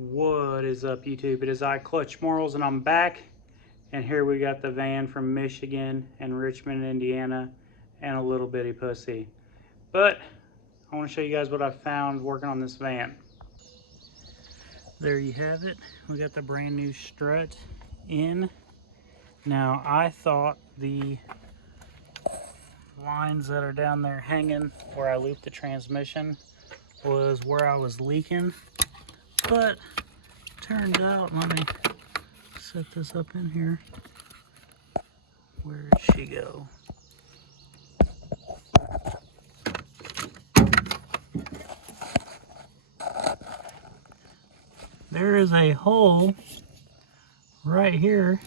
What is up, YouTube? It is I, Clutch Marles, and I'm back. And here we got the van from Michigan and Richmond, Indiana, and a little bitty pussy. But I want to show you guys what I found working on this van. There you have it. We got the brand new strut in. Now, I thought the lines that are down there hanging where I looped the transmission was where I was leaking, but turned out, let me set this up in here. Where did she go? There is a hole right here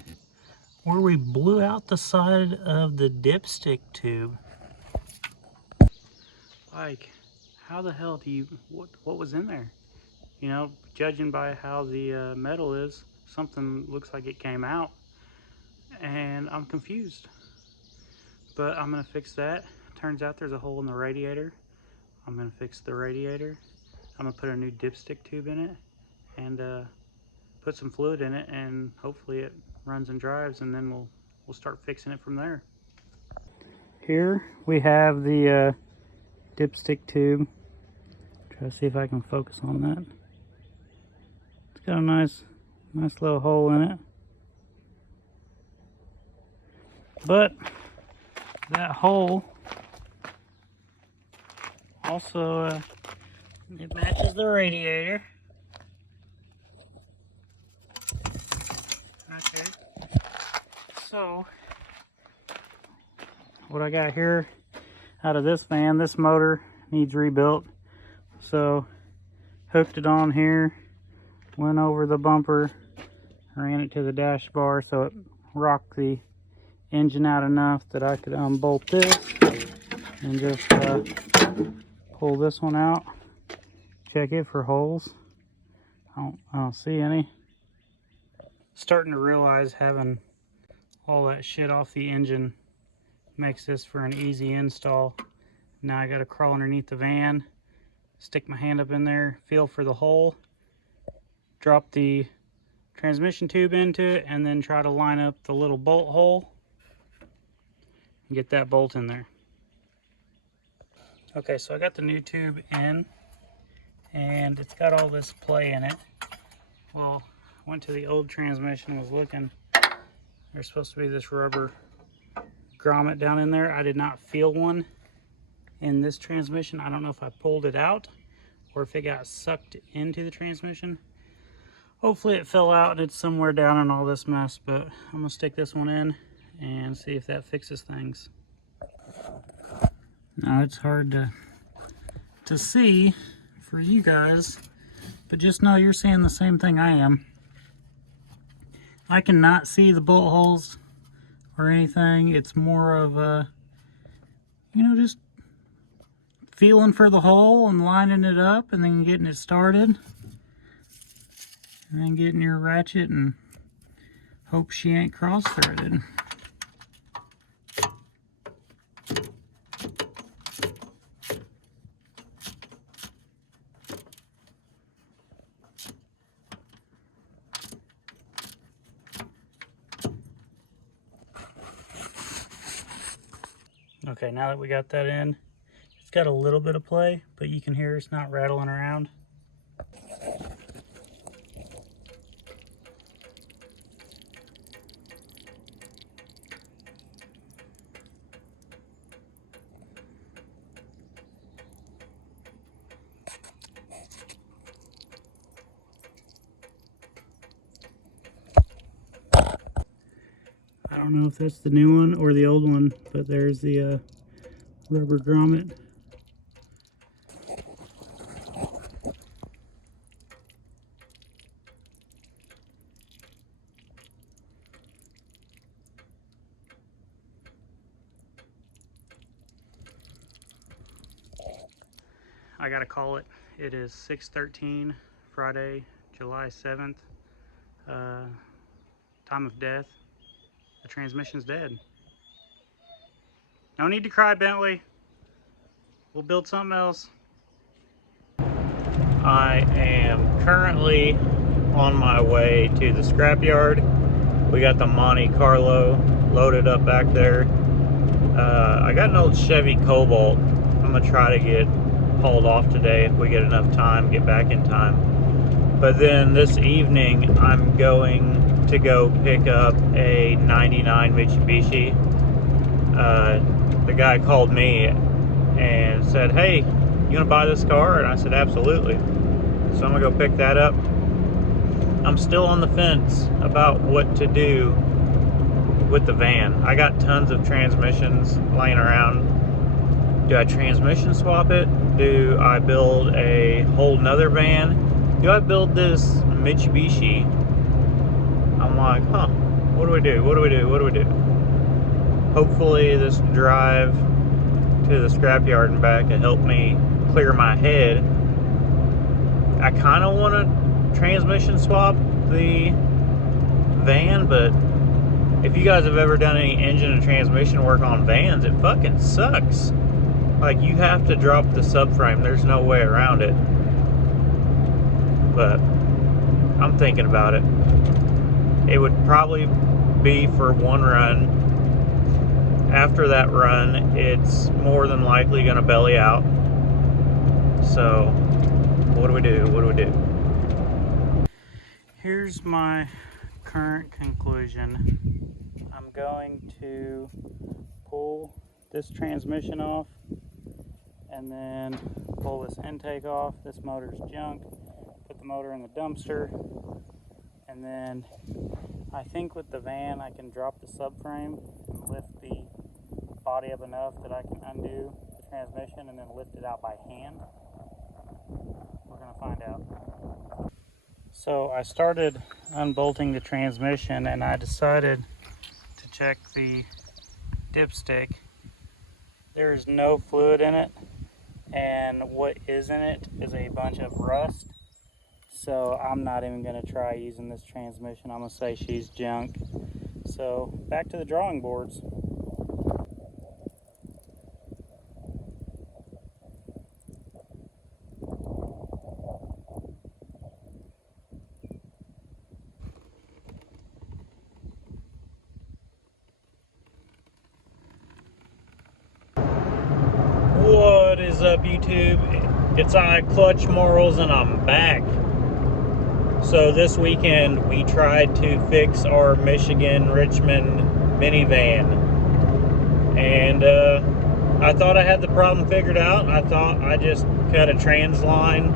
where we blew out the side of the dipstick tube. Like, how the hell do you, what was in there? You know, judging by how the metal is, something looks like it came out, and I'm confused. But I'm gonna fix that. Turns out there's a hole in the radiator. I'm gonna fix the radiator. I'm gonna put a new dipstick tube in it and put some fluid in it, and hopefully it runs and drives, and then we'll start fixing it from there. Here we have the dipstick tube. Try to see if I can focus on that. It's got a nice little hole in it. But that hole also it matches the radiator. Okay. So what I got here out of this van, this motor needs rebuilt. So hooked it on here, went over the bumper, ran it to the dash bar so it rocked the engine out enough that I could unbolt this and just pull this one out, check it for holes. I don't see any. Starting to realize having all that shit off the engine makes this for an easy install. Now I gotta crawl underneath the van, stick my hand up in there, feel for the hole, drop the transmission tube into it, and then try to line up the little bolt hole and get that bolt in there. Okay, so I got the new tube in, and it's got all this play in it. Well, went to the old transmission, was looking. There's supposed to be this rubber grommet down in there. I did not feel one in this transmission. I don't know if I pulled it out or if it got sucked into the transmission. Hopefully it fell out and it's somewhere down in all this mess, but I'm gonna stick this one in and see if that fixes things. Now it's hard to see for you guys, but just know you're seeing the same thing I am. I cannot see the bolt holes or anything. It's more of a, you know, just feeling for the hole and lining it up and then getting it started. And then getting your ratchet and hope she ain't cross-threaded. Okay, now that we got that in, it's got a little bit of play, but you can hear it's not rattling around. I don't know if that's the new one or the old one, but there's the rubber grommet. I gotta call it. It is 6:13, Friday, July 7th. Time of death. The transmission's dead. No need to cry, Bentley. We'll build something else. I am currently on my way to the scrapyard. We got the Monte Carlo loaded up back there. I got an old Chevy Cobalt. I'm gonna try to get hauled off today if we get enough time, get back in time. But then this evening, I'm going to go pick up a 99 Mitsubishi. The guy called me and said, "Hey, you gonna buy this car?" And I said, "Absolutely." So I'm gonna go pick that up. I'm still on the fence about what to do with the van. I got tons of transmissions laying around. Do I transmission swap it? Do I build a whole nother van? Do I build this Mitsubishi? I'm like, what do we do? What do we do? What do we do? Hopefully this drive to the scrapyard and back will help me clear my head. I kind of want to transmission swap the van, but if you guys have ever done any engine and transmission work on vans, it fucking sucks. Like, you have to drop the subframe. There's no way around it. But I'm thinking about it. It would probably be for one run. After that run, it's more than likely going to belly out. So, what do we do? What do we do? Here's my current conclusion. I'm going to pull this transmission off and then pull this intake off. This motor's junk. Put the motor in the dumpster. And then I think with the van I can drop the subframe and lift the body up enough that I can undo the transmission and then lift it out by hand. We're gonna find out. So I started unbolting the transmission and I decided to check the dipstick. There is no fluid in it, and what is in it is a bunch of rust. So I'm not even gonna try using this transmission. I'm gonna say she's junk. So back to the drawing boards. What is up, YouTube? It's I, Clutch Marles, and I'm back. So this weekend we tried to fix our Michigan-Richmond minivan, and I thought I had the problem figured out. I thought I just cut a trans line,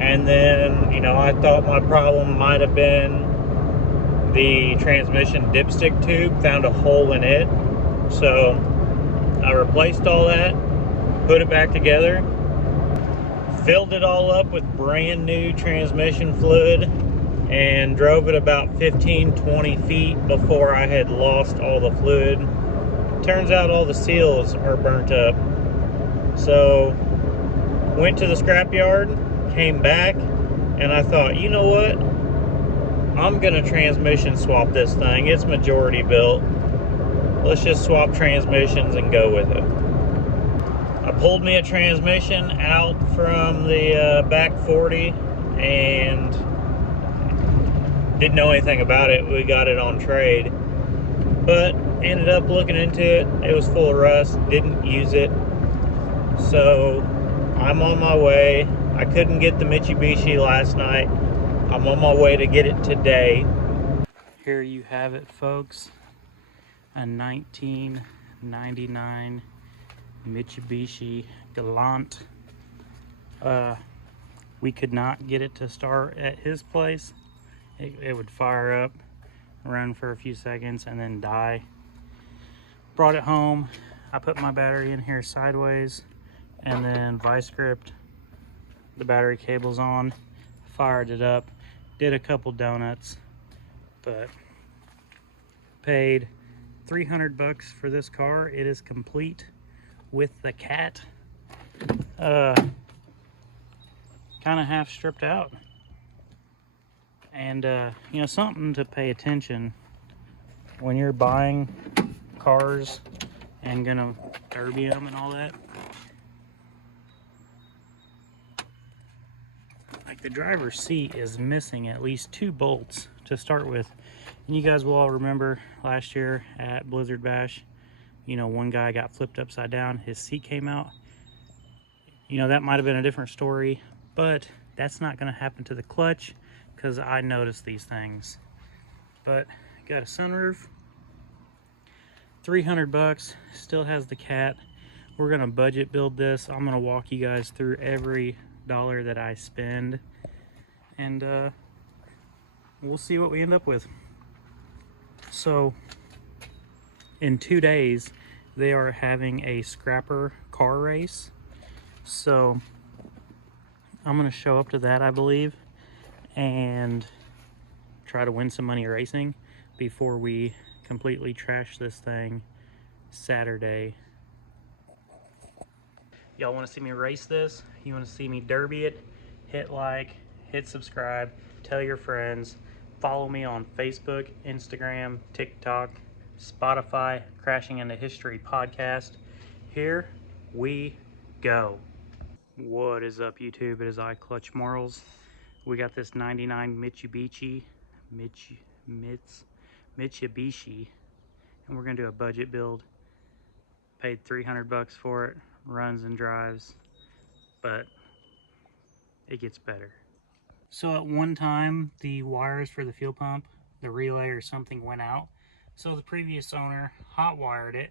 and then, you know, I thought my problem might have been the transmission dipstick tube, found a hole in it. So I replaced all that, put it back together, filled it all up with brand new transmission fluid, and drove it about 15-20 feet before I had lost all the fluid. Turns out all the seals are burnt up. So went to the scrapyard, came back, and I thought, you know what, I'm gonna transmission swap this thing. It's majority built. Let's just swap transmissions and go with it. I pulled me a transmission out from the back 40 and didn't know anything about it. We got it on trade, but ended up looking into it. It was full of rust, didn't use it. So I'm on my way. I couldn't get the Mitsubishi last night. I'm on my way to get it today. Here you have it, folks. A 1999 Mitsubishi Galant. We could not get it to start at his place. It would fire up, run for a few seconds, and then die. Brought it home. I put my battery in here sideways, and then vice gripped the battery cables on, fired it up, did a couple donuts, but paid $300 for this car. It is complete with the cat, kind of half stripped out. And you know, something to pay attention when you're buying cars and gonna derby them and all that. I like the driver's seat is missing at least 2 bolts to start with. And you guys will all remember last year at Blizzard Bash, you know, one guy got flipped upside down, his seat came out. You know, that might have been a different story, but that's not going to happen to the clutch because I noticed these things. But got a sunroof, 300 bucks, still has the cat. We're going to budget build this. I'm going to walk you guys through every dollar that I spend, and we'll see what we end up with. So in 2 days they are having a scrapper car race, so I'm going to show up to that, I believe, and try to win some money racing before we completely trash this thing Saturday. Y'all want to see me race this? You want to see me derby it? Hit like, hit subscribe, tell your friends, follow me on Facebook, Instagram, TikTok, Spotify, Crashing Into History podcast. Here we go. What is up, YouTube? It is I, Clutch Marles. We got this 99 Mitsubishi, and we're gonna do a budget build. Paid 300 bucks for it, runs and drives, but it gets better. So at one time, the wires for the fuel pump, the relay or something went out. So the previous owner hot wired it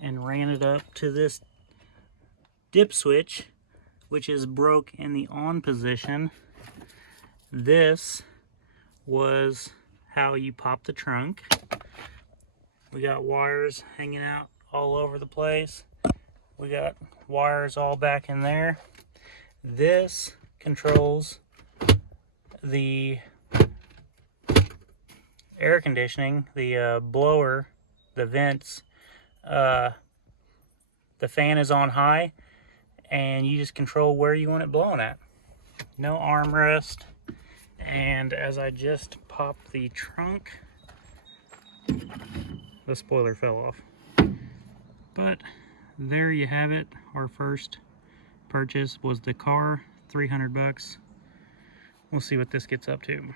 and ran it up to this dip switch, which is broke in the on position. This was how you pop the trunk. We got wires hanging out all over the place. We got wires all back in there. This controls the air conditioning, the blower, the vents. The fan is on high, and you just control where you want it blowing at. No armrest. And as I just popped the trunk, the spoiler fell off. But there you have it. Our first purchase was the car, 300 bucks. We'll see what this gets up to.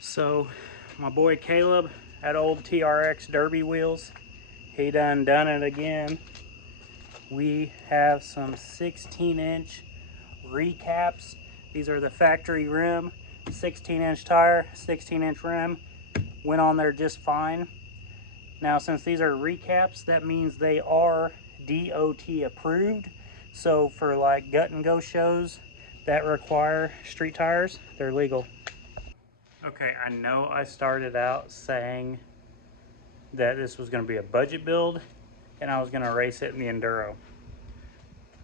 So my boy Caleb had old TRX Derby wheels. He done it again. We have some 16-inch recaps. These are the factory rim, 16-inch tire, 16-inch rim. Went on there just fine. Now, since these are recaps, that means they are DOT approved. So for like gut and go shows that require street tires, they're legal. Okay, I know I started out saying that this was going to be a budget build and I was going to race it in the Enduro.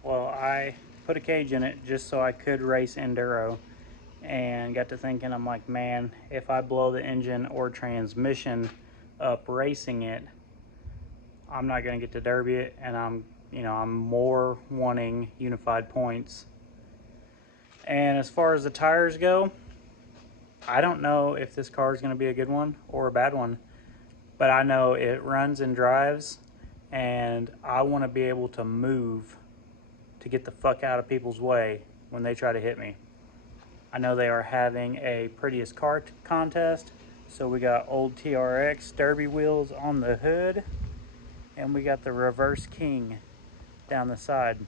Well, I put a cage in it just so I could race Enduro, and got to thinking, I'm like, man, if I blow the engine or transmission up racing it, I'm not going to get to derby it, and I'm more wanting unified points. And as far as the tires go, I don't know if this car is going to be a good one or a bad one, but I know it runs and drives, and I want to be able to move to get the fuck out of people's way when they try to hit me. I know they are having a prettiest car contest, so we got old TRX derby wheels on the hood, and we got the reverse king down the side.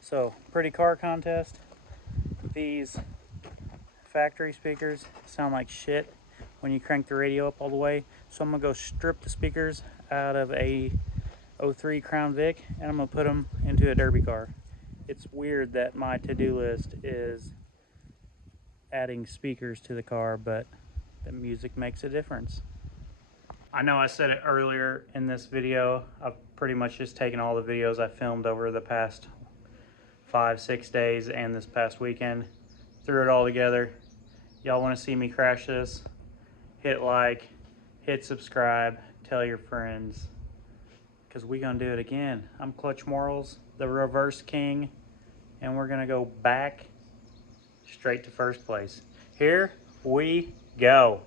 So pretty car contest. These factory speakers sound like shit when you crank the radio up all the way, so I'm gonna go strip the speakers out of a '03 Crown Vic, and I'm gonna put them into a derby car. It's weird that my to-do list is adding speakers to the car, but the music makes a difference. I know I said it earlier in this video, I've pretty much just taken all the videos I filmed over the past 5-6 days and this past weekend, threw it all together. Y'all want to see me crash this? Hit like, hit subscribe, tell your friends, because we're gonna do it again. I'm Clutch Marles, the reverse king, and we're gonna go back straight to first place. Here we go.